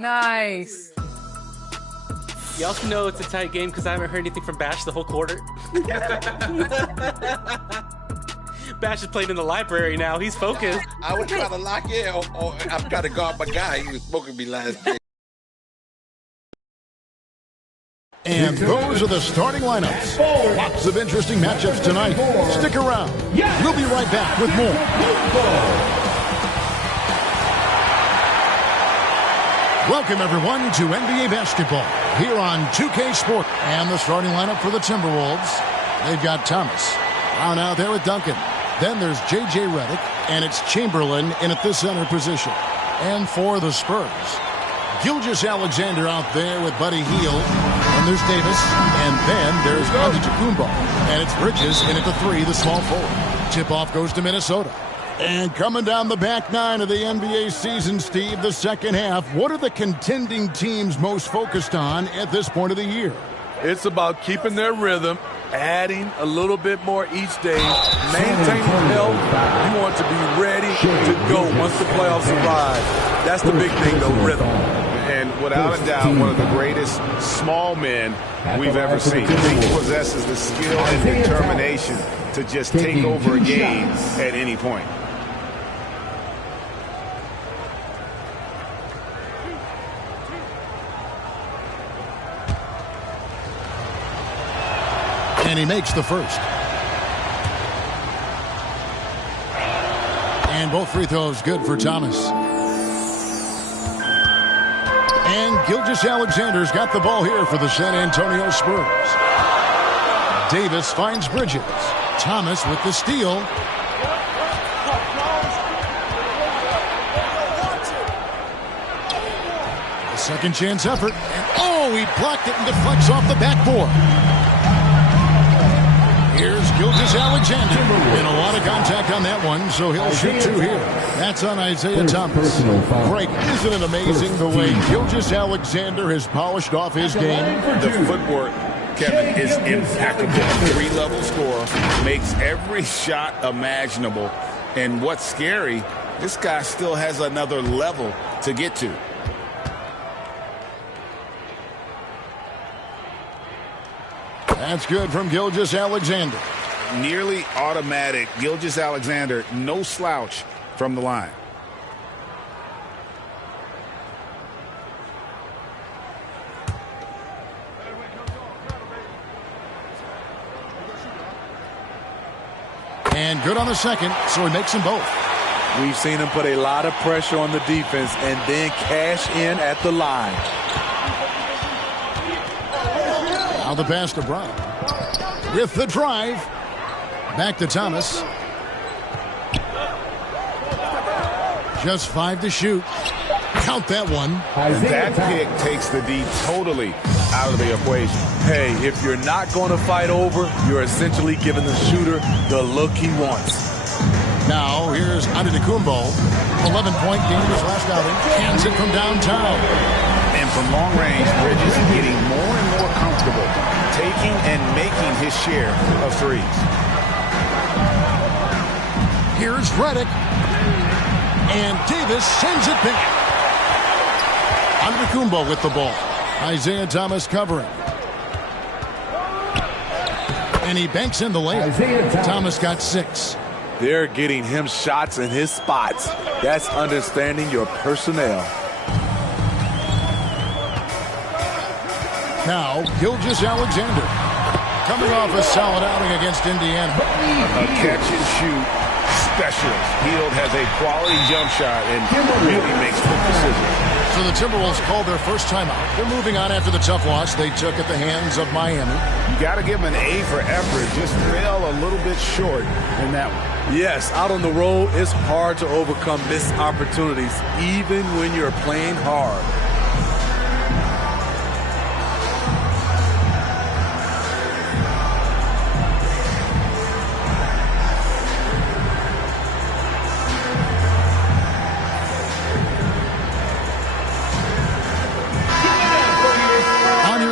Nice. Y'all should know it's a tight game because I haven't heard anything from Bash the whole quarter. Bash is playing in the library now. He's focused. I was trying to lock in, or I'm trying to guard my guy. He was smoking me last game. And those are the starting lineups. Lots of interesting matchups tonight. Stick around. We'll be right back with more. Welcome, everyone, to NBA basketball here on 2K Sport. And the starting lineup for the Timberwolves. They've got Thomas. Brown out there with Duncan. Then there's J.J. Redick, and it's Chamberlain in at the center position. And for the Spurs, Gilgeous-Alexander out there with Buddy Hield. And there's Davis. And then there's Antetokounmpo. And it's Bridges in at the 3, the small forward. Tip-off goes to Minnesota. And coming down the back nine of the NBA season, Steve, the second half, what are the contending teams most focused on at this point of the year? It's about keeping their rhythm, adding a little bit more each day, maintaining health. You want to be ready to go once the playoffs arrive. That's the big thing, though, rhythm. And without a doubt, one of the greatest small men we've ever seen. He possesses the skill and determination to just take over a game at any point. And he makes the first. And both free throws good for Thomas. And Gilgeous-Alexander's got the ball here for the San Antonio Spurs. Davis finds Bridges. Thomas with the steal. A second chance effort. And oh, he blocked it and deflects off the backboard. Here's Gilgeous-Alexander. And a lot of contact on that one, so he'll shoot 2 here. That's on Isaiah Thomas. Frank, isn't it amazing the way Gilgeous-Alexander has polished off his game? The footwork, Kevin, is impeccable. 3-level scorer, makes every shot imaginable. And what's scary, this guy still has another level to get to. That's good from Gilgeous-Alexander. Nearly automatic. Gilgeous-Alexander, no slouch from the line. And good on the second, so he makes them both. We've seen him put a lot of pressure on the defense and then cash in at the line. Now the pass to Brown. With the drive. Back to Thomas. Just 5 to shoot. Count that one. And that pick takes the D totally out of the equation. Hey, if you're not going to fight over, you're essentially giving the shooter the look he wants. Now here's Antetokounmpo. 11-point game his last outing. Hands it from downtown. And from long range, Bridges is getting more and more comfortable taking and making his share of threes. Here's Redick. And Davis sends it back. Antetokounmpo with the ball. Isaiah Thomas covering. And he banks in the layup. Thomas got 6. They're getting him shots in his spots. That's understanding your personnel. Now, Gilgeous-Alexander. Coming off a solid outing against Indiana. A catch-and-shoot specialist. Hield has a quality jump shot and really makes quick decisions. So the Timberwolves called their first timeout. They're moving on after the tough loss they took at the hands of Miami. You got to give them an A for effort. Just fell a little bit short in that one. Yes, out on the road, it's hard to overcome missed opportunities, even when you're playing hard.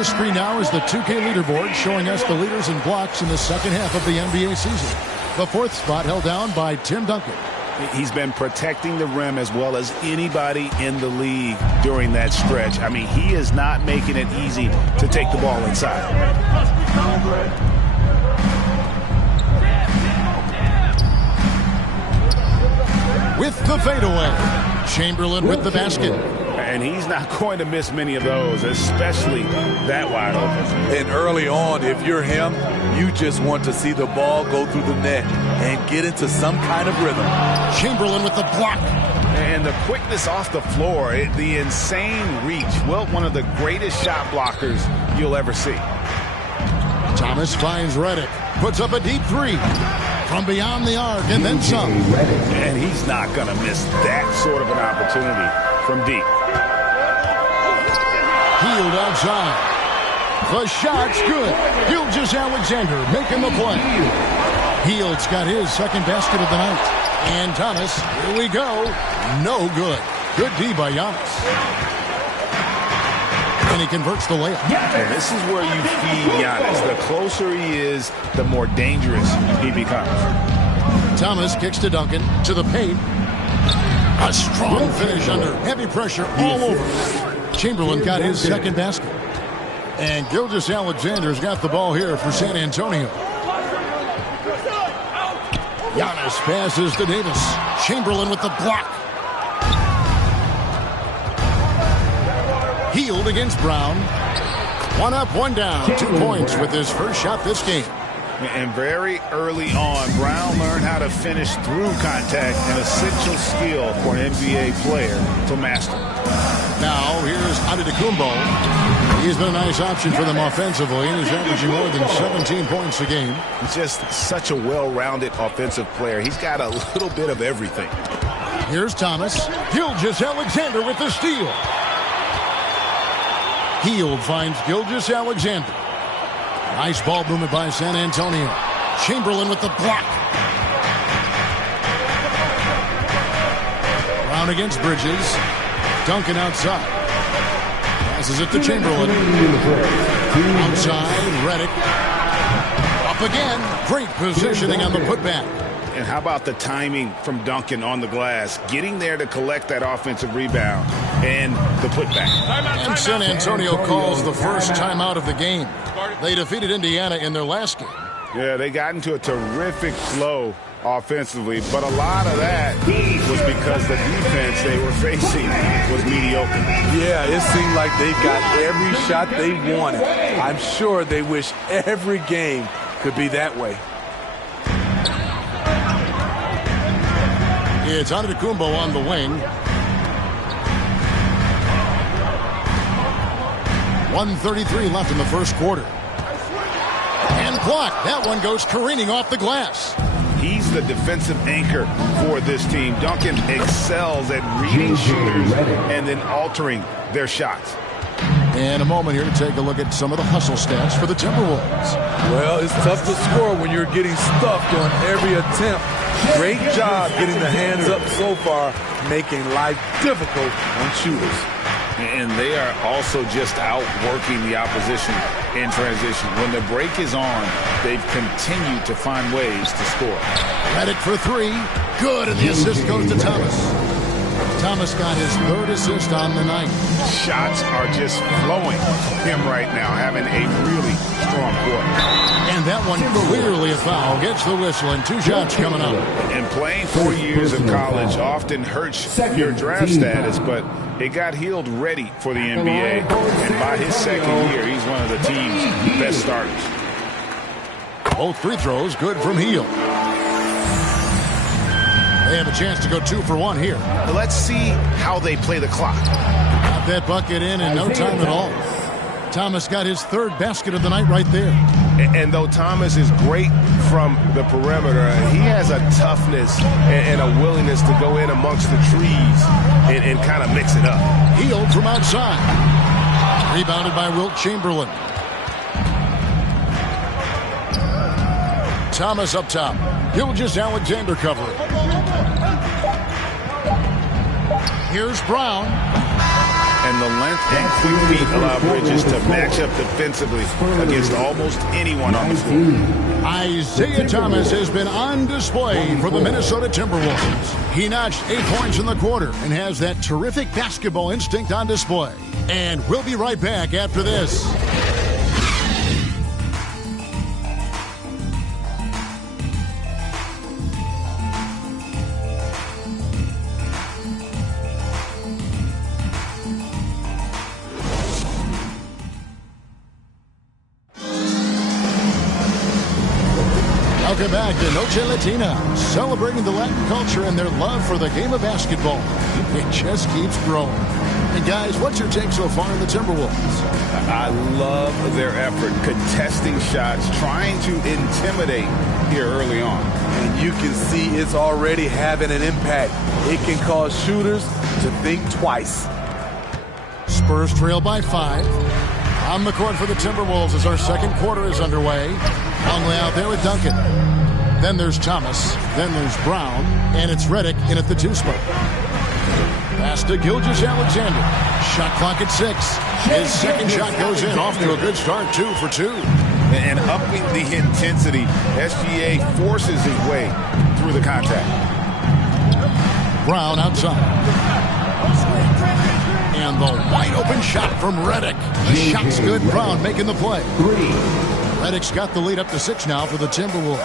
Screen now is the 2K leaderboard showing us the leaders in blocks in the second half of the NBA season. The 4th spot held down by Tim Duncan. He's been protecting the rim as well as anybody in the league during that stretch. I mean, he is not making it easy to take the ball inside. With the fadeaway, Chamberlain with the basket. And he's not going to miss many of those, especially that wide open. And early on, if you're him, you just want to see the ball go through the net and get into some kind of rhythm. Chamberlain with the block. And the quickness off the floor, the insane reach. Well, one of the greatest shot blockers you'll ever see. Thomas finds Redick. Puts up a deep three. From beyond the arc and then some. And he's not going to miss that sort of an opportunity from deep. Healed outside. The shot's good. Gilgeous-Alexander making the play. Heald's got his second basket of the night. And Thomas, here we go. No good. Good D by Giannis. And he converts the layup. And this is where you feed Giannis. The closer he is, the more dangerous he becomes. Thomas kicks to Duncan, to the paint. A strong finish under heavy pressure all over. Chamberlain got his second basket. And Gilgeous-Alexander's got the ball here for San Antonio. Giannis passes to Davis. Chamberlain with the block. Healed against Brown. One up, one down. 2 points with his first shot this game. And very early on, Brown learned how to finish through contact, an essential skill for an NBA player to master. Now, here's Antetokounmpo. He's been a nice option for them offensively, and he's averaging more than 17 points a game. He's just such a well-rounded offensive player. He's got a little bit of everything. Here's Thomas. Gilgeous-Alexander with the steal. Hield finds Gilgeous-Alexander. Nice ball movement by San Antonio. Chamberlain with the block. Brown against Bridges. Duncan outside. Passes it to Chamberlain. Outside, Redick. Up again. Great positioning on the putback. And how about the timing from Duncan on the glass? Getting there to collect that offensive rebound and the putback. And San Antonio calls the first timeout of the game. They defeated Indiana in their last game. Yeah, they got into a terrific flow offensively, but a lot of that was because the defense they were facing was mediocre. Yeah, it seemed like they got every shot they wanted. I'm sure they wish every game could be that way. It's Antetokounmpo on the wing. 1:33 left in the first quarter. And blocked. That one goes careening off the glass. He's the defensive anchor for this team. Duncan excels at reading shooters and then altering their shots. And a moment here to take a look at some of the hustle stats for the Timberwolves. Well, it's tough to score when you're getting stuffed on every attempt. Great job getting the hands up so far, making life difficult on shooters. And they are also just outworking the opposition in transition. When the break is on, they've continued to find ways to score. Redick for three. Good, and the assist goes to Thomas. Thomas got his third assist on the night. Shots are just flowing from him right now, having a really strong quarter. And that one clearly a foul. Gets the whistle, and 2 shots coming up. And playing 4 years of college often hurts your draft status, but it got Hield ready for the NBA. And by his second year, he's one of the team's best starters. Both free throws good from Hield. They have a chance to go 2 for 1 here. Let's see how they play the clock. Got that bucket in no time at all. Thomas got his third basket of the night right there. And though Thomas is great from the perimeter, he has a toughness and a willingness to go in amongst the trees and kind of mix it up. Hield from outside. Rebounded by Wilt Chamberlain. Thomas up top. Gilgeous-Alexander covering. Here's Brown. and the length and quick feet allow Bridges to match up defensively against almost anyone on the floor. Isaiah Thomas has been on display for the Minnesota Timberwolves. He notched 8 points in the quarter and has that terrific basketball instinct on display. And we'll be right back after this. Welcome back to Noche Latina, celebrating the Latin culture and their love for the game of basketball. It just keeps growing. And guys, what's your take so far in the Timberwolves? I love their effort, contesting shots, trying to intimidate here early on. And you can see it's already having an impact. It can cause shooters to think twice. Spurs trail by 5. On the court for the Timberwolves as our second quarter is underway. Longley out there with Duncan. Then there's Thomas. Then there's Brown. And it's Redick in at the 2 spot. Pass to Gilgeous-Alexander. Shot clock at 6. His second shot goes in. Off to a good start. 2 for 2. And upping the intensity, SGA forces his way through the contact. Brown outside. And the wide open shot from Redick. The shot's good. Brown making the play. Redick's got the lead up to 6 now for the Timberwolves.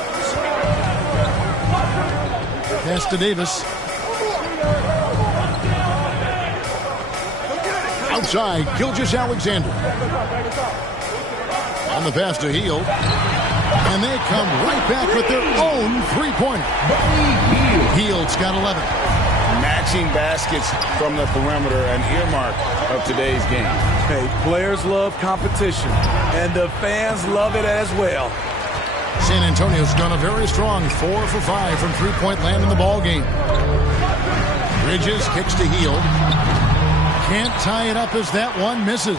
Pass to Davis. Outside, Gilgeous-Alexander. On the pass to Hield. And they come right back with their own three-pointer. Hield's got 11. Matching baskets from the perimeter, an earmark of today's game. Hey, players love competition, and the fans love it as well. San Antonio's done a very strong 4 for 5 from three-point land in the ball game. Bridges kicks to Hield. Can't tie it up as that one misses.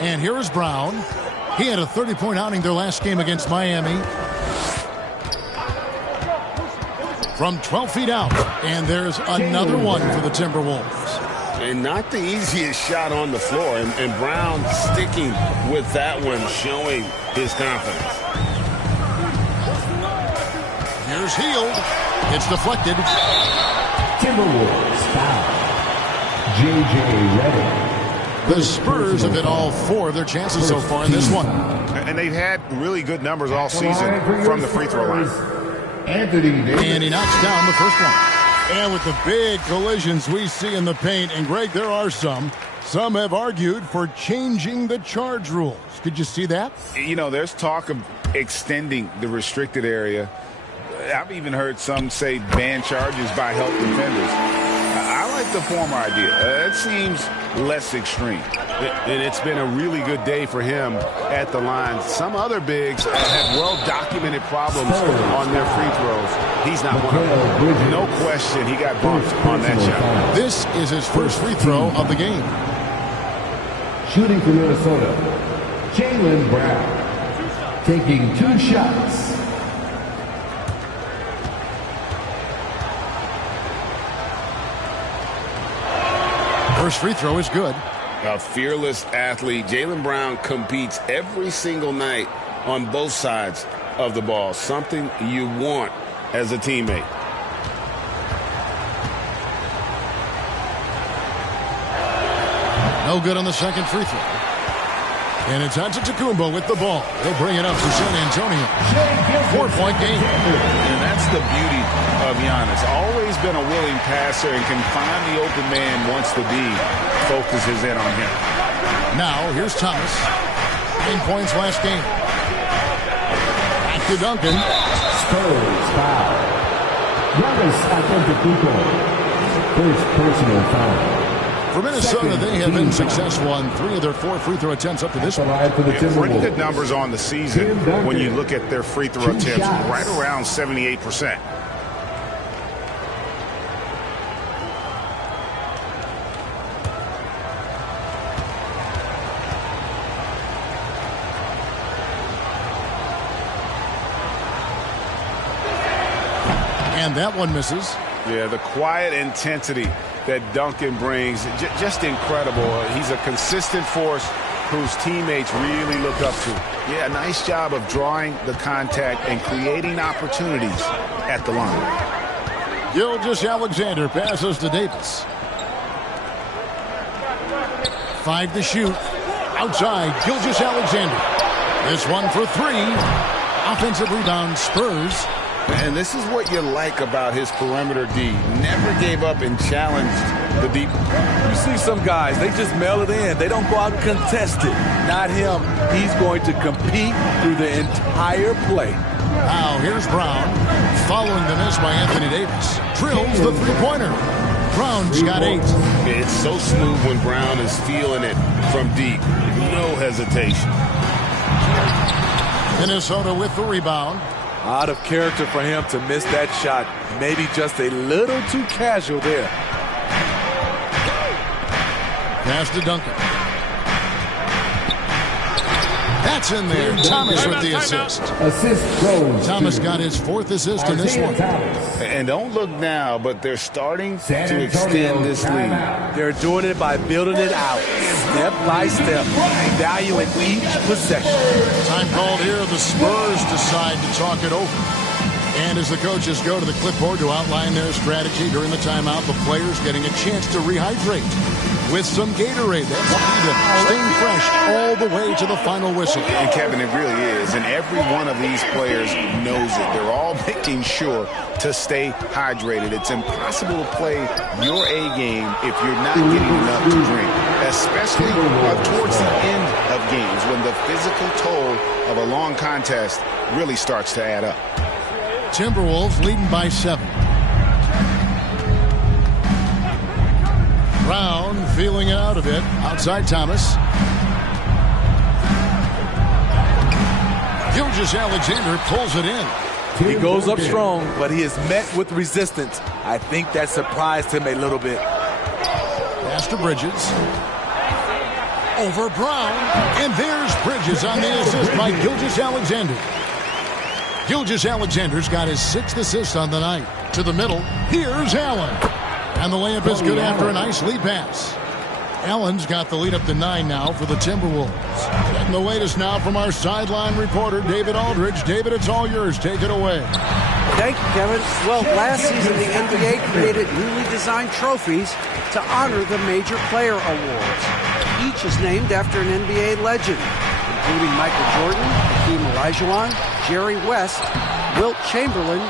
And here is Brown. He had a 30-point outing their last game against Miami. From 12 feet out. And there's another one for the Timberwolves. And not the easiest shot on the floor. And Brown sticking with that one, showing his confidence. Here's Hield. It's deflected. Timberwolves foul. J.J. Redick. The Spurs have hit all 4 of their chances so far in this one. And they've had really good numbers all season from the free throw line. And he knocks down the first one. And with the big collisions we see in the paint, and Greg, there are some have argued for changing the charge rules. Did you see that? You know, there's talk of extending the restricted area. I've even heard some say ban charges by help defenders. I like the former idea. It seems less extreme. And it's been a really good day for him at the line. Some other bigs have well-documented problems on their free throws. He's not one of them. No question he got bumped on that shot. This is his first free throw of the game. Shooting for Minnesota, Jaylen Brown. Taking 2 shots. First free throw is good. A fearless athlete. Jaylen Brown competes every single night on both sides of the ball. Something you want as a teammate. No good on the second free throw. And it's Antetokounmpo with the ball. He'll bring it up for San Antonio. 4-point game. And that's the beauty of Giannis. Always been a willing passer and can find the open man once the D focuses in on him. Now, here's Thomas. 9 points last game. Back to Duncan. Spurs foul. Giannis Antetokounmpo. First personal foul. For Minnesota, they have been successful on 3 of their 4 free throw attempts up to this point. Pretty good numbers on the season when you look at their free throw attempts, right around 78%. And that one misses. Yeah, the quiet intensity that Duncan brings, just incredible. He's a consistent force whose teammates really look up to. Yeah, nice job of drawing the contact and creating opportunities at the line. Gilgeous-Alexander passes to Davis. 5 to shoot. Outside, Gilgeous-Alexander. This one for 3. Offensive rebound, Spurs. And this is what you like about his perimeter D. Never gave up and challenged the deep. You see some guys, they just mail it in. They don't go out and contest it. Not him. He's going to compete through the entire play. Now here's Brown. Following the miss by Anthony Davis. Drills the three-pointer. Brown's got 8. It's so smooth when Brown is feeling it from deep. No hesitation. Minnesota with the rebound. Out of character for him to miss that shot. Maybe just a little too casual there. Pass to Duncan. That's in there. Thomas with the assist. Assist goes Thomas got his 4th assist in this one. And don't look now, but they're starting to extend this lead. They're doing it by building it out, step by step, valuing each possession. Time called here. The Spurs decide to talk it over. And as the coaches go to the clipboard to outline their strategy during the timeout, the players getting a chance to rehydrate with some Gatorade. That's key to staying fresh all the way to the final whistle. And Kevin, it really is. And every one of these players knows it. They're all making sure to stay hydrated. It's impossible to play your A game if you're not getting enough to drink, especially towards the end of games when the physical toll of a long contest really starts to add up. Timberwolves leading by 7. Brown feeling it out a bit. Outside Thomas. Gilgeous-Alexander pulls it in. He goes up strong, but he is met with resistance. I think that surprised him a little bit. Pass to Bridges. Over Brown. And there's Bridges on the assist by Gilgeous-Alexander. Gilgeous-Alexander's got his 6th assist on the night. To the middle. Here's Allen. And the layup is good after a nice lead pass. Allen's got the lead up to 9 now for the Timberwolves. And the latest now from our sideline reporter, David Aldridge. David, it's all yours. Take it away. Thank you, Kevin. Well, last season the NBA created newly designed trophies to honor the major player awards. Each is named after an NBA legend, including Michael Jordan, Hakeem Olajuwon, Jerry West, Wilt Chamberlain,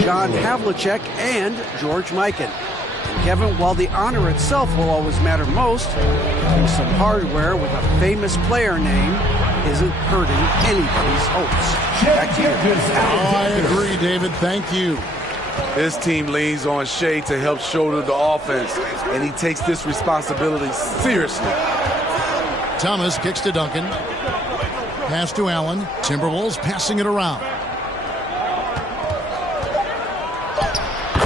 John Havlicek, and George Mikan. And Kevin, while the honor itself will always matter most, having some hardware with a famous player name isn't hurting anybody's hopes. Back to you. I agree, David. Thank you. This team leans on Shea to help shoulder the offense, and he takes this responsibility seriously. Thomas kicks to Duncan. Pass to Allen. Timberwolves passing it around.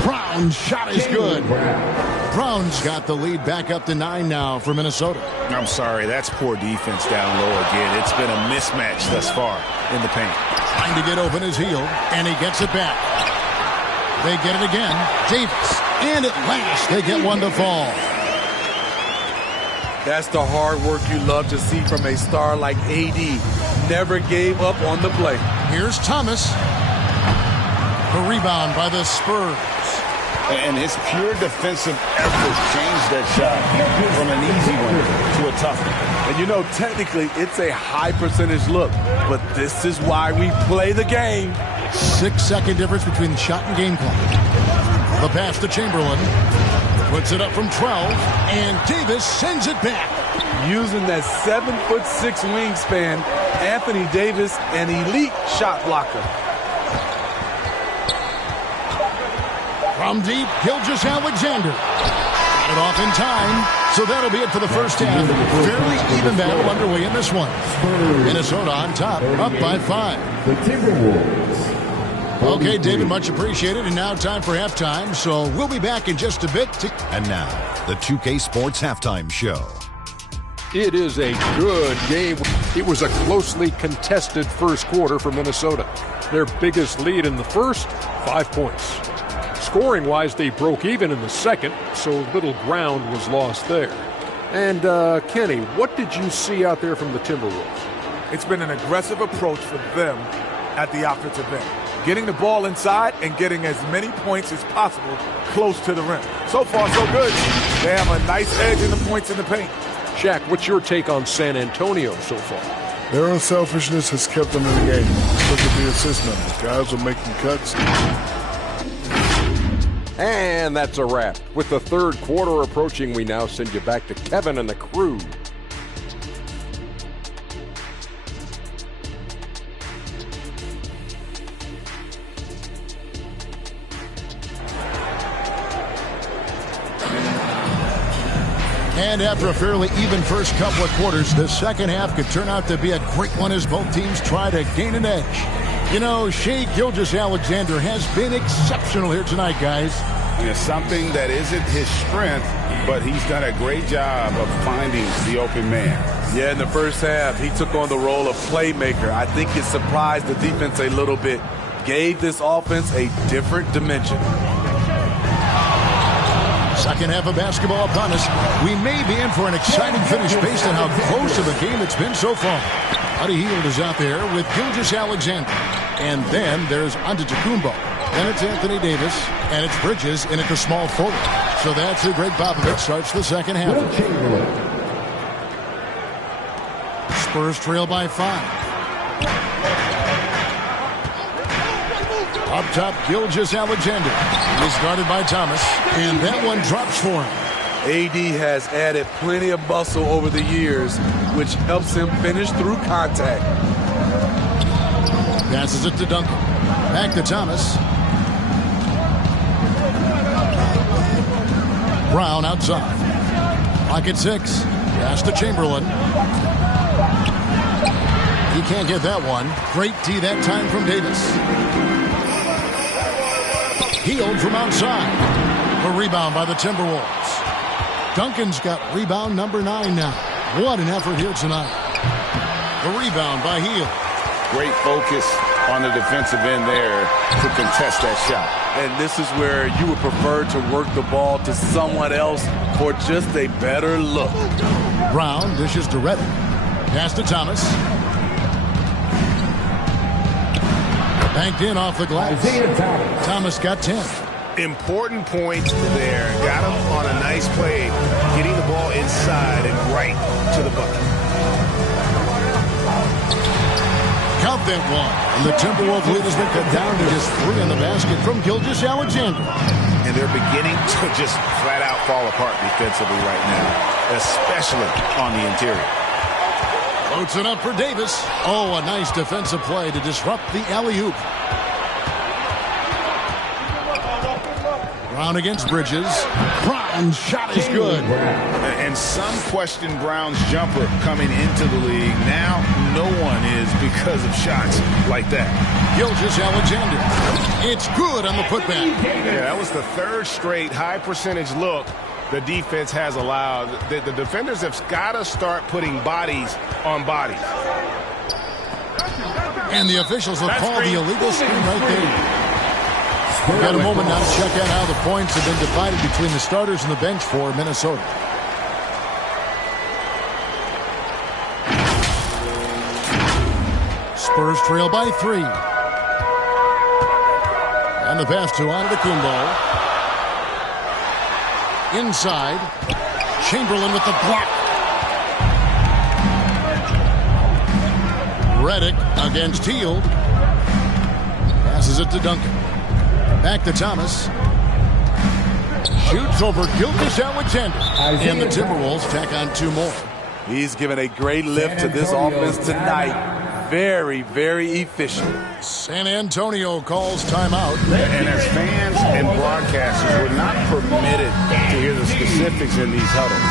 Brown's shot is good. Brown's got the lead back up to 9 now for Minnesota. I'm sorry, that's poor defense down low again. It's been a mismatch thus far in the paint. Trying to get open his heel, and he gets it back. They get it again. Davis. And at last, they get one to fall. That's the hard work you love to see from a star like AD. Never gave up on the play. Here's Thomas. The rebound by the Spurs. And his pure defensive effort changed that shot from an easy one to a tough one. And you know, technically, it's a high percentage look, but this is why we play the game. 6-second difference between the shot and game clock. The pass to Chamberlain. Puts it up from 12, and Davis sends it back. Using that 7'6" wingspan, Anthony Davis, an elite shot blocker. From deep, Gilgeous-Alexander. Got it off in time, so that'll be it for the first half. Fairly even battle underway in this one. Minnesota on top, up by 5. The Timberwolves. Okay, David, much appreciated. And now time for halftime, so we'll be back in just a bit. And now, the 2K Sports Halftime Show. It is a good game. It was a closely contested first quarter for Minnesota. Their biggest lead in the first, 5 points. Scoring-wise, they broke even in the second, so little ground was lost there. And, Kenny, what did you see out there from the Timberwolves? It's been an aggressive approach for them at the offensive end. Getting the ball inside and getting as many points as possible close to the rim. So far, so good. They have a nice edge in the points in the paint. Shaq, what's your take on San Antonio so far? Their unselfishness has kept them in the game. Look at the assist numbers. Guys are making cuts. And that's a wrap. With the third quarter approaching, we now send you back to Kevin and the crew. And after a fairly even first couple of quarters, the second half could turn out to be a great one as both teams try to gain an edge. You know, Shai Gilgeous-Alexander has been exceptional here tonight, guys. It's something that isn't his strength, but he's done a great job of finding the open man. Yeah, in the first half, he took on the role of playmaker. I think it surprised the defense a little bit. Gave this offense a different dimension. Second half of basketball upon us. We may be in for an exciting finish based on how close of a game it's been so far. Buddy Hield is out there with Gilgeous-Alexander. And then there's Antetokounmpo. Then it's Anthony Davis. And it's Bridges in at the small forward. So that's who Greg Popovich starts the second half. Spurs trail by 5. Up top, Gilgeous-Alexander. He's guarded by Thomas. And that one drops for him. AD has added plenty of muscle over the years, which helps him finish through contact. Passes it to Duncan. Back to Thomas. Brown outside. Clock at 6. Pass to Chamberlain. He can't get that one. Great D that time from Davis. Hield from outside. A rebound by the Timberwolves. Duncan's got rebound number 9 now. What an effort here tonight. The rebound by Hield. Great focus on the defensive end there to contest that shot. And this is where you would prefer to work the ball to someone else for just a better look. Brown dishes to Reddick. Pass to Thomas. Banked in off the glass. Thomas got 10. Important points there. Got him on a nice play, getting the ball inside and right to the bucket. Count that one. And the Timberwolves lead has been cut down to just 3 in the basket from Gilgeous-Alexander. And they're beginning to just flat out fall apart defensively right now, especially on the interior. Floats it up for Davis. Oh, a nice defensive play to disrupt the alley-oop. Brown against Bridges. Brown's shot is good. And some question Brown's jumper coming into the league. Now no one is because of shots like that. Gilgeous-Alexander. It's good on the putback. Yeah, that was the third straight high percentage look the defense has allowed. The defenders have got to start putting bodies on bodies. And the officials will call the illegal screen right there. We've got a moment now to check out how the points have been divided between the starters and the bench for Minnesota. Spurs trail by 3. And the pass to Antetokounmpo. Inside. Chamberlain with the block. Reddick against Hield. Passes it to Duncan. Back to Thomas. Shoots over Gilgeous-Alexander. And the Timberwolves tack on 2 more. He's given a great lift to this offense tonight. Very, very efficient. San Antonio calls timeout. And as fans and broadcasters, we're not permitted to hear the specifics in these huddles.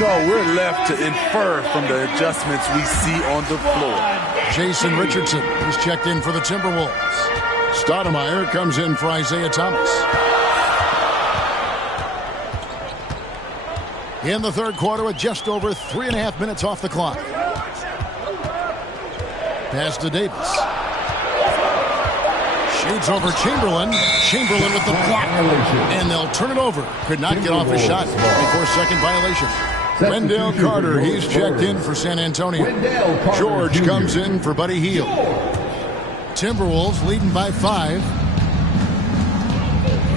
No, we're left to infer from the adjustments we see on the floor. Jason Richardson is checked in for the Timberwolves. Stoudemire comes in for Isaiah Thomas. In the third quarter with just over 3.5 minutes off the clock. Pass to Davis. Shoots over Chamberlain. Chamberlain with the block. And they'll turn it over. Could not get off his shot before second violation. Wendell Carter, he's checked in for San Antonio. George comes in for Buddy Hield. Timberwolves leading by 5.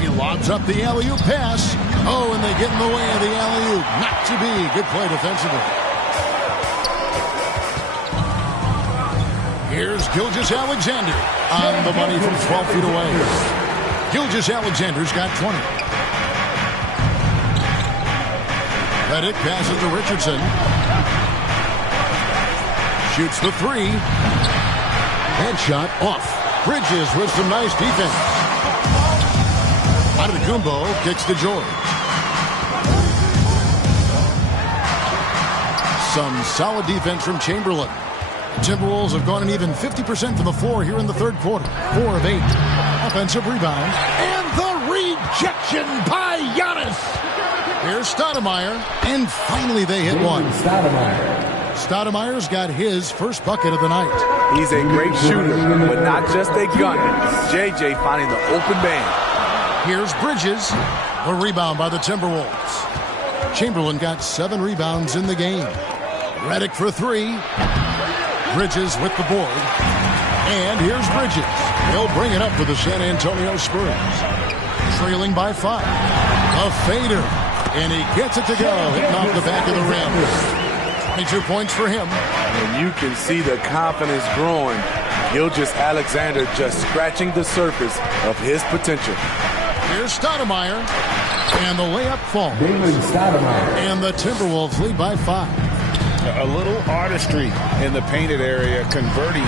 He lobs up the alley-oop pass. Oh, and they get in the way of the alley-oop. Not to be. Good play defensively. Here's Gilgeous-Alexander on the money from 12 feet away. Gilgeous-Alexander's got 20. Redick passes to Richardson. Shoots the 3. Headshot off. Bridges with some nice defense. Antetokounmpo kicks to George. Some solid defense from Chamberlain. Timberwolves have gone an even 50% from the floor here in the third quarter. 4 of 8. Offensive rebound. And the rejection by Giannis. Here's Stoudemire. And finally they hit one. Stoudemire's got his first bucket of the night. He's a great shooter, but not just a gunner. JJ finding the open man. Here's Bridges. A rebound by the Timberwolves. Chamberlain got 7 rebounds in the game. Redick for 3. Bridges with the board. And here's Bridges. He'll bring it up for the San Antonio Spurs. Trailing by 5. A fader. And he gets it to go. Hitting off the back of the rim. 22 points for him. And you can see the confidence growing. Gilgeous-Alexander just scratching the surface of his potential. Here's Stoudemire. And the layup falls. And the Timberwolves lead by 5. A little artistry in the painted area, converting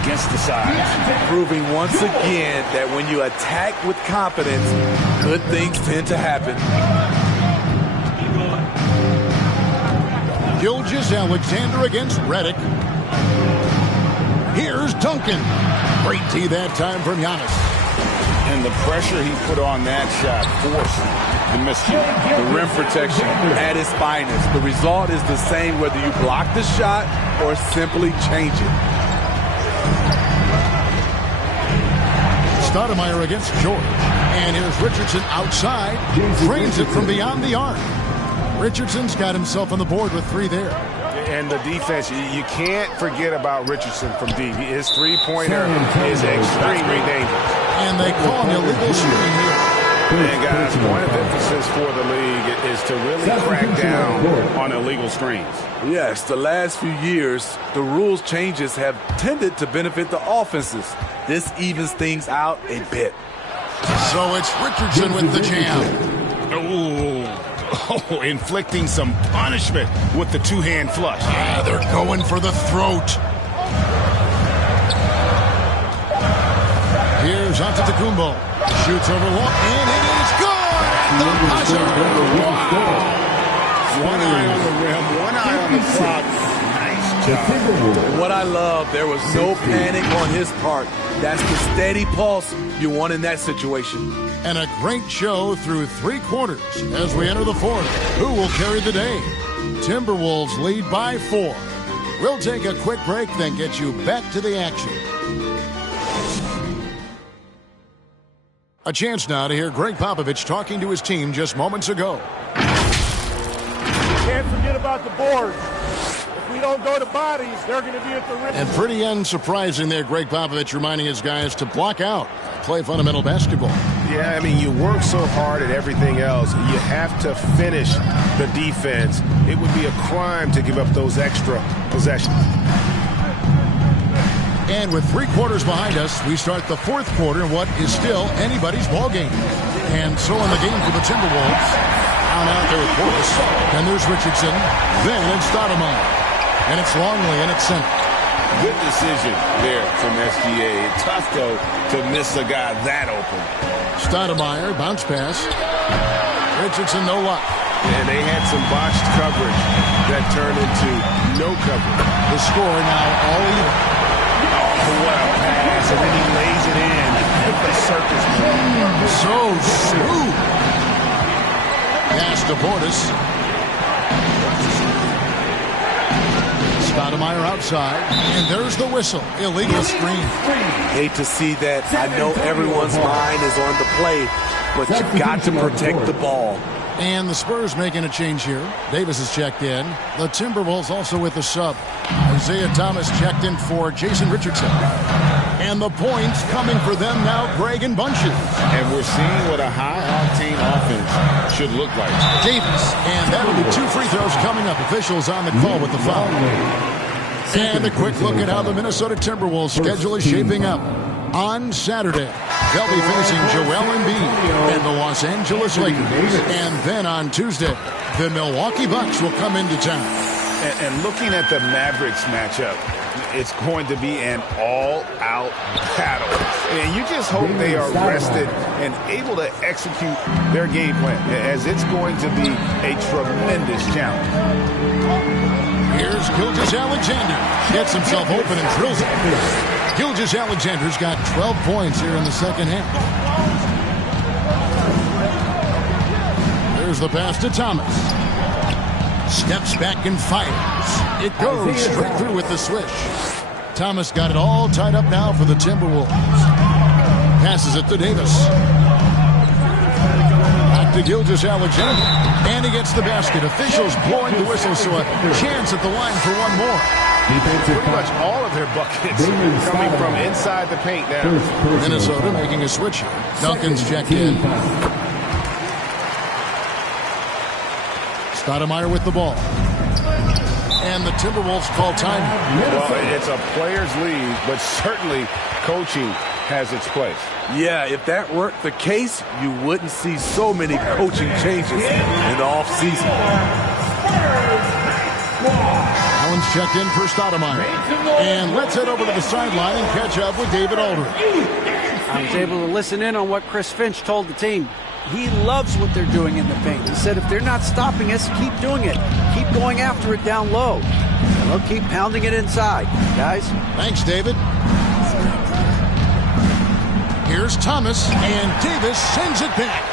against the sides. Proving once again that when you attack with confidence, good things tend to happen. Gilgeous-Alexander against Redick. Here's Duncan. Great D that time from Giannis. And the pressure he put on that shot forced the miscue. The rim protection at its finest. The result is the same whether you block the shot or simply change it. Stoudemire against George. And here's Richardson outside. Drains it from beyond the arc. Richardson's got himself on the board with 3 there. And the defense, you can't forget about Richardson from deep. His three-pointer is extremely dangerous. And they call an illegal screen here. And guys, one of the emphasis for the league is to really crack down on illegal screens. Yes, the last few years, the rules changes have tended to benefit the offenses. This evens things out a bit. So it's Richardson with the jam. Oh, inflicting some punishment with the 2-hand flush. Yeah, they're going for the throat. Here's Antetokounmpo. Shoots over long, and it is good! The buzzer! Wow! One eye on the rim, one eye on the clock. Nice job. What I love, there was no panic on his part. That's the steady pulse you want in that situation. And a great show through 3 quarters as we enter the 4th. Who will carry the day? Timberwolves lead by 4. We'll take a quick break, then get you back to the action. A chance now to hear Greg Popovich talking to his team just moments ago. Can't forget about the boards. If we don't go to bodies, they're going to be at the rim. And pretty unsurprising there, Greg Popovich reminding his guys to block out, play fundamental basketball. Yeah, I mean, you work so hard at everything else. You have to finish the defense. It would be a crime to give up those extra possessions. And with 3 quarters behind us, we start the 4th quarter in what is still anybody's ball game. And so in the game for the Timberwolves, out there with Portis. And there's Richardson. Then it's Stoudemire. And it's Longley, and it's center. Good decision there from SGA. Tough, though, to miss a guy that open. Stoudemire, bounce pass. Richardson, no luck. And they had some botched coverage that turned into no coverage. The score now all even. What a pass, and then he lays it in with the circus move. So smooth. Pass to Portis. Stoudemire outside, and there's the whistle. Illegal screen. Hate to see that. I know everyone's mind is on the play, but you got to protect the ball. And the Spurs making a change here. Davis is checked in. The Timberwolves also with the sub. Isaiah Thomas checked in for Jason Richardson. And the points coming for them now, Greg in bunches. And we're seeing what a high-octane offense should look like. Davis, and that'll be 2 free throws coming up. Officials on the call with the foul. And a quick look at how the Minnesota Timberwolves schedule is shaping up. On Saturday, they'll be facing Joel Embiid and the Los Angeles Lakers. And then on Tuesday, the Milwaukee Bucks will come into town. And looking at the Mavericks matchup, it's going to be an all-out battle. And you just hope they are rested and able to execute their game plan, as it's going to be a tremendous challenge. Here's Gilgeous-Alexander. Gets himself open and drills it. Gilgeous-Alexander's got 12 points here in the second half. There's the pass to Thomas. Steps back and fires. It goes straight through with the swish. Thomas got it all tied up now for the Timberwolves. Passes it to Davis. Back to Gilgeous-Alexander. And he gets the basket. Officials blowing the whistle, so a chance at the line for one more. Pretty much all of their buckets coming from inside the paint now. Minnesota making a switch here. Duncan's checked in. Stoudemire with the ball. And the Timberwolves call time. Well, it's a player's league, but certainly coaching has its place. Yeah, if that weren't the case, you wouldn't see so many coaching changes in the offseason. Allen's checked in for Stoudemire. And let's head over to the sideline and catch up with David Aldridge. I was able to listen in on what Chris Finch told the team. He loves what they're doing in the paint. He said if they're not stopping us, keep doing it. Keep going after it down low. And they'll keep pounding it inside, guys. Thanks, David. Here's Thomas, and Davis sends it back.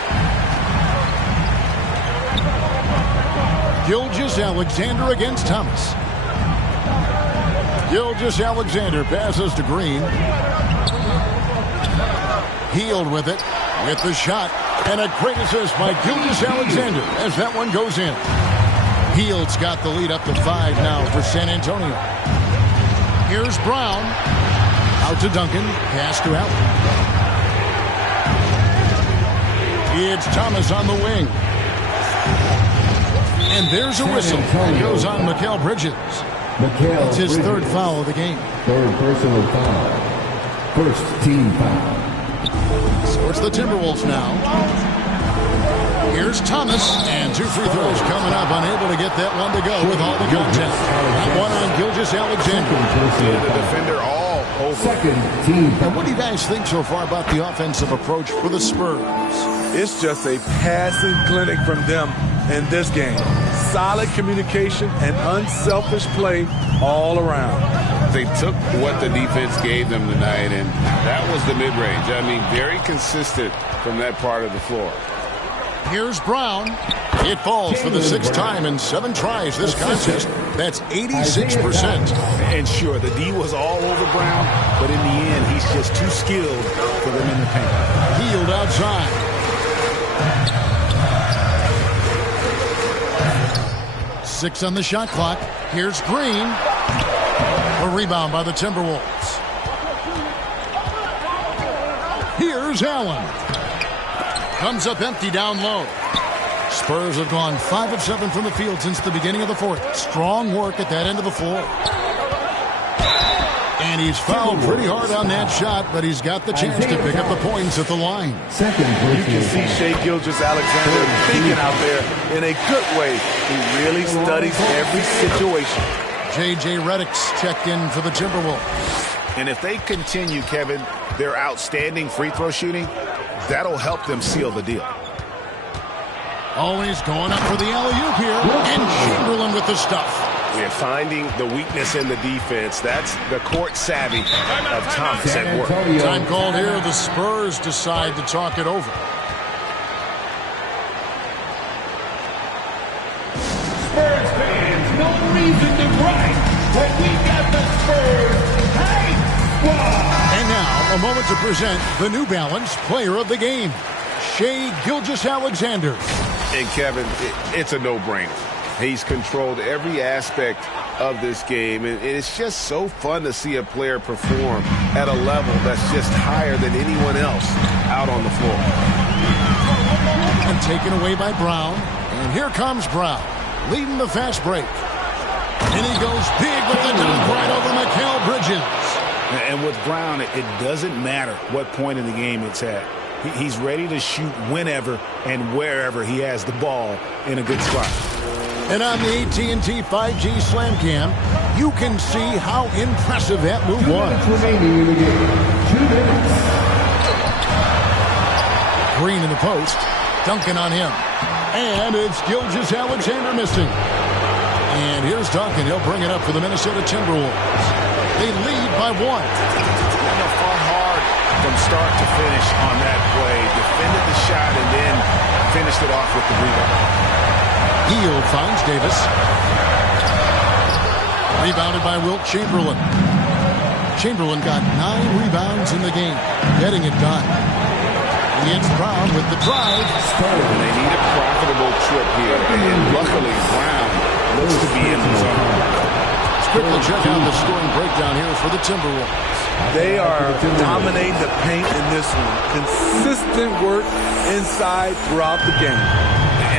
Gilgeous-Alexander against Thomas. Gilgeous-Alexander passes to Green. Healed with it, with the shot, and a great assist by Gilgeous-Alexander as that one goes in. Hield's got the lead up to 5 now for San Antonio. Here's Brown. Out to Duncan. Pass to Allen. It's Thomas on the wing. And there's a whistle. It goes on Mikal Bridges. It's his third foul of the game. Third personal foul. First team foul. So it's the Timberwolves now. Here's Thomas, and 2 free throws coming up. Unable to get that one to go with all the contact. That one on Gilgeous-Alexander. The defender all over. Second team. And what do you guys think so far about the offensive approach for the Spurs? It's just a passing clinic from them in this game. Solid communication and unselfish play all around. They took what the defense gave them tonight, and that was the mid-range. I mean, very consistent from that part of the floor. Here's Brown. It falls for the 6th time in 7 tries this contest. That's 86%. And sure, the D was all over Brown, but in the end, he's just too skilled for them in the paint. Healed outside. 6 on the shot clock. Here's Green. A rebound by the Timberwolves. Here's Allen. Comes up empty down low. Spurs have gone 5 of 7 from the field since the beginning of the 4th. Strong work at that end of the floor. And he's fouled pretty hard on that shot, but he's got the chance to pick up the points at the line. You can see Shai Gilgeous-Alexander thinking out there in a good way. He really studies every situation. J.J. Redick's checked in for the Timberwolves. And if they continue, Kevin, their outstanding free throw shooting, that'll help them seal the deal. Always going up for the alley-oop here. And Chamberlain with the stuff. We're finding the weakness in the defense. That's the court savvy of Thomas at work. Time called here. The Spurs decide to talk it over. Spurs fans, no reason to gripe. we got the Spurs Hype Squad. And now, a moment to present the New Balance Player of the Game, Shai Gilgeous-Alexander. And Kevin, it's a no-brainer. He's controlled every aspect of this game, and it's just so fun to see a player perform at a level that's just higher than anyone else out on the floor. And taken away by Brown. And here comes Brown, leading the fast break. And he goes big with the dunk right over Mikal Bridges. And with Brown, it doesn't matter what point in the game it's at. He's ready to shoot whenever and wherever he has the ball in a good spot. And on the AT&T 5G Slam Cam, you can see how impressive that move was. 2 minutes remaining in the game. 2 minutes. Green in the post. Duncan on him. And it's Gilgeous-Alexander missing. And here's Duncan. He'll bring it up for the Minnesota Timberwolves. They lead by 1. Fought hard from start to finish on that play. Defended the shot and then finished it off with the rebound. Hill finds Davis. Rebounded by Wilt Chamberlain. Chamberlain got 9 rebounds in the game, getting it done. Against Brown with the drive. They need a profitable trip here, and luckily Brown looks to be in the zone. Let's quickly check out the scoring breakdown here for the Timberwolves. They are dominating the paint in this one. Consistent work inside throughout the game.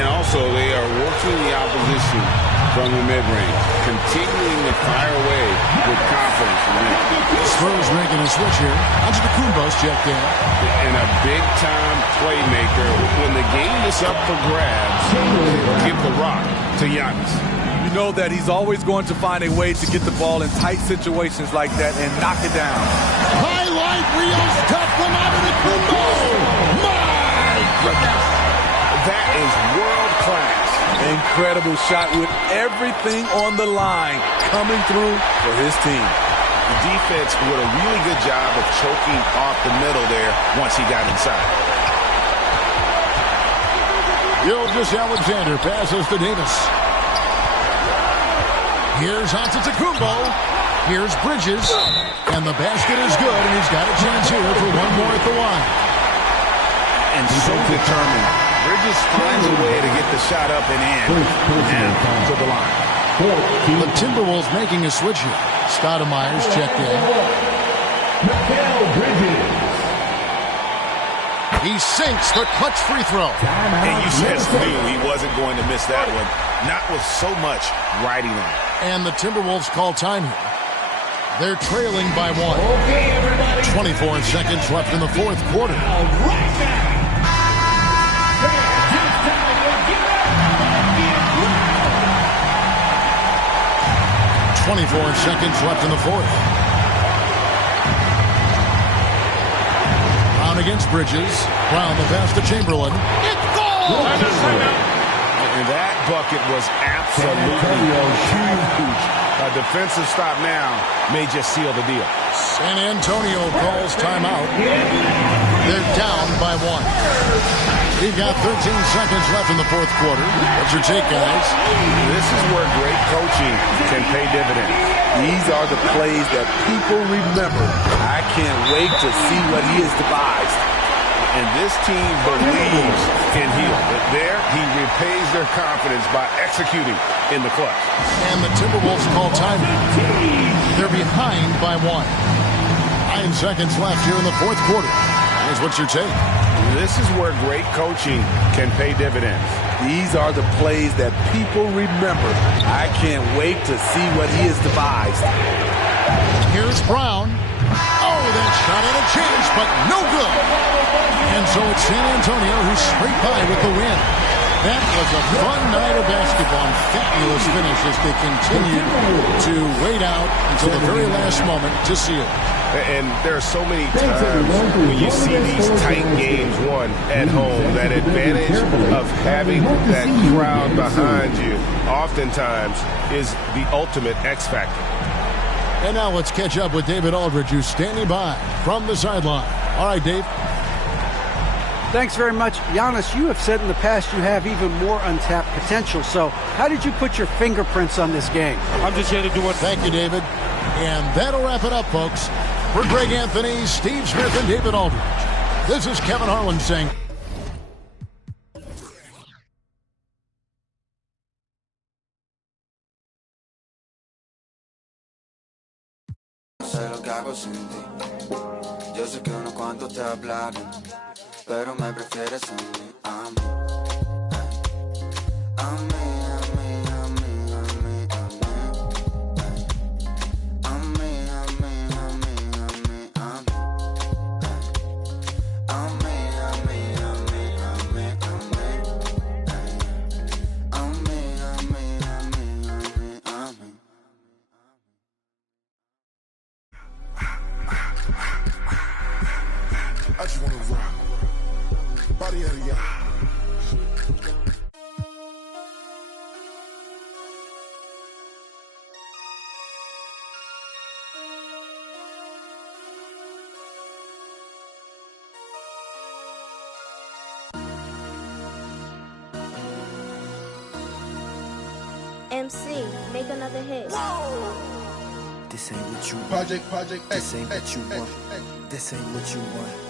And also, they are working the opposition from the mid-range, continuing to fire away with confidence. Spurs making a switch here. Antetokounmpo's checked in. And a big-time playmaker. When the game is up for grabs, give the rock to Giannis. You know that he's always going to find a way to get the ball in tight situations like that and knock it down. Highlight reels tough from Antetokounmpo. My goodness. That is world-class. Incredible shot with everything on the line coming through for his team. The defense did a really good job of choking off the middle there once he got inside. Gilgeous-Alexander passes to Davis. Here's Antetokounmpo. Here's Bridges. And the basket is good, and he's got a chance here for one more at the line. And so determined. Bridges finds a way to get the shot up and in. Now to the line. The Timberwolves making a switch here. Stoudemire's checked in. Mikal Bridges. He sinks the clutch free throw. And you just knew he wasn't going to miss that one. Not with so much riding on it. And the Timberwolves call time here. They're trailing by 1. Okay, everybody. 24 seconds left in the fourth quarter. Right now. 24 seconds left in the fourth. Brown against Bridges. Brown the pass to Chamberlain. It's goal! And that bucket was absolutely huge. A defensive stop now may just seal the deal. San Antonio calls timeout. They're down by 1. We've got 13 seconds left in the fourth quarter. What's your take, guys? This is where great coaching can pay dividends. These are the plays that people remember. I can't wait to see what he has devised. And this team believes in Hill. There, he repays their confidence by executing in the clutch. And the Timberwolves call time. They're behind by 1. 9 seconds left here in the fourth quarter. Here's what's your take. This is where great coaching can pay dividends. These are the plays that people remember. I can't wait to see what he has devised. Here's Brown. Oh, that shot had a chance, but no good. And so it's San Antonio who's straight by with the win. That was a fun night of basketball. Fabulous finish as they continue to wait out until the very last moment to seal. And there are so many times when you see these tight games won at home, that advantage of having that crowd behind you oftentimes is the ultimate X factor. And now let's catch up with David Aldridge, who's standing by from the sideline. All right, Dave. Thanks very much. Giannis, you have said in the past you have even more untapped potential. So how did you put your fingerprints on this game? I'm just here to do what... Thank you, David. And that'll wrap it up, folks. For Greg Anthony, Steve Smith, and David Aldridge, this is Kevin Harlan saying... Sé lo que hago sin ti. Yo sé que unos cuantos te hablaron, pero me prefieres a mí, a mí. A mí, a mí, a mí, a mí, a mí. A mí, a mí, a mí, a mí, a mí. A mí, a mí, a mí, a mí, a mí. A mí, a mí, a mí, a mí. I just wanna rock. Body out of y'all. MC, make another hit. This ain't what you want. Project This ain't what you want. This ain't what you want.